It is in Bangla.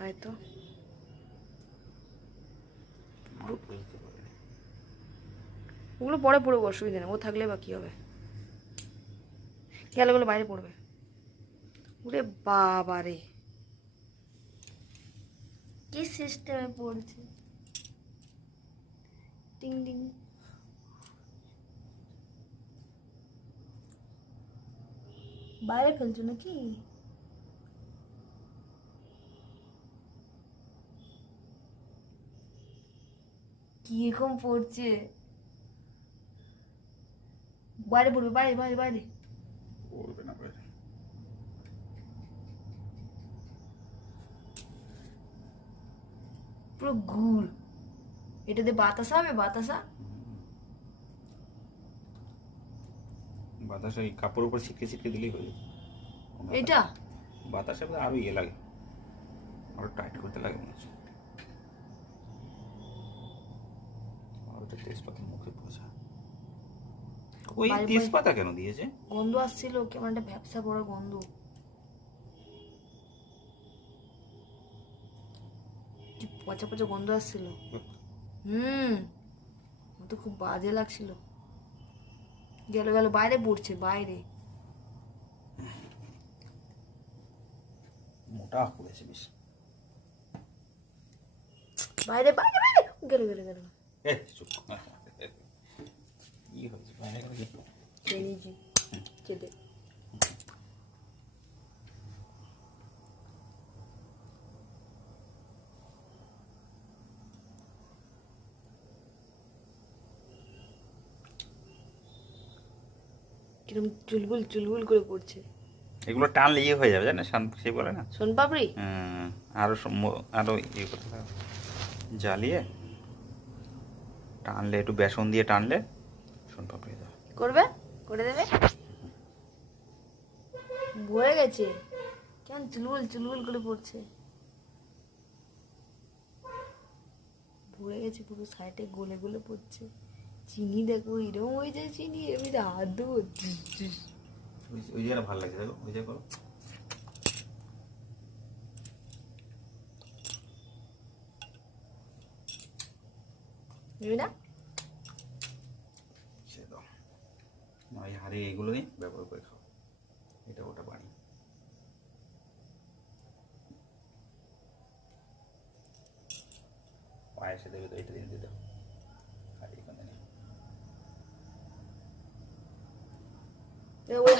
তাই তো ওগুলো পরে পড়বে, অসুবিধা নেই, ও থাকলে বা কি হবে, গেলে বাইরে পড়বে। ওরে বাবা রে, কি সিস্টেমে পড়ছে, টিং টিং। বাইরে ফেলছো নাকি? কিরকম পড়ছে, বাইরে পড়বে, বাইরে বাইরে বাইরে পড়বে না বাইরে। পুরো গুড়। এটা দিয়ে বাতাসা হবে, বাতাসা। বাতাসা এই কাপড়ের উপর ছিটকে ছিটকে দিলেই হয়ে যাবে। এটা বাতাসে আরো ইয়ে লাগে, আরো টাইট করতে লাগে মনে হচ্ছে। আর ওটা তেজপাতা মুখে পড়ছে। ওই তেজপাতা কেন দিয়েছে? গন্ধ আসছিল, কেমন একটা ভ্যাপসা বড় গন্ধ। কি পচা পচা গন্ধ আসছিল। তো খুব বাজে লাগছিল। গেল গেল, বাইরে পড়ছে, বাইরে। মোটা পড়েছে বেশ। বাইরে বাইরে বাইরে, গেল গেল গেল। চুপ। কি হয়েছে বাইরে গেল কি? খেয়ে নিয়েছি, চেটে। কিরম চুলবুল চুলবুল করে পড়ছে। এগুলো টানলে ইয়ে হয়ে যাবে, জানেন, সে বলে না সোনপাপড়ি। আরো আরো ইয়ে করতে হবে, জ্বালিয়ে টানলে, একটু বেসন দিয়ে টানলে সোনপাপড়ি যাবে। করবে, করে দেবে। ভরে গেছে, কেমন চুলবুল চুলবুল করে পড়ছে। ভরে গেছে পুরো, সাইডে গলে গলে পড়ছে। চিনি দেখো এরকম হয়ে যায়, চিনি আমি হাত দেবো। ওই জায়গাটা ভালো লাগছে, দেখো ওই জায়গা করো। না সে দাও না, এই হাড়ে এগুলো নেই, ব্যবহার করে খাও, এটা ওটা বাড়ি। পায়েসে দেবে তো এটা দিয়ে দাও, আর এখানে নেই। ওই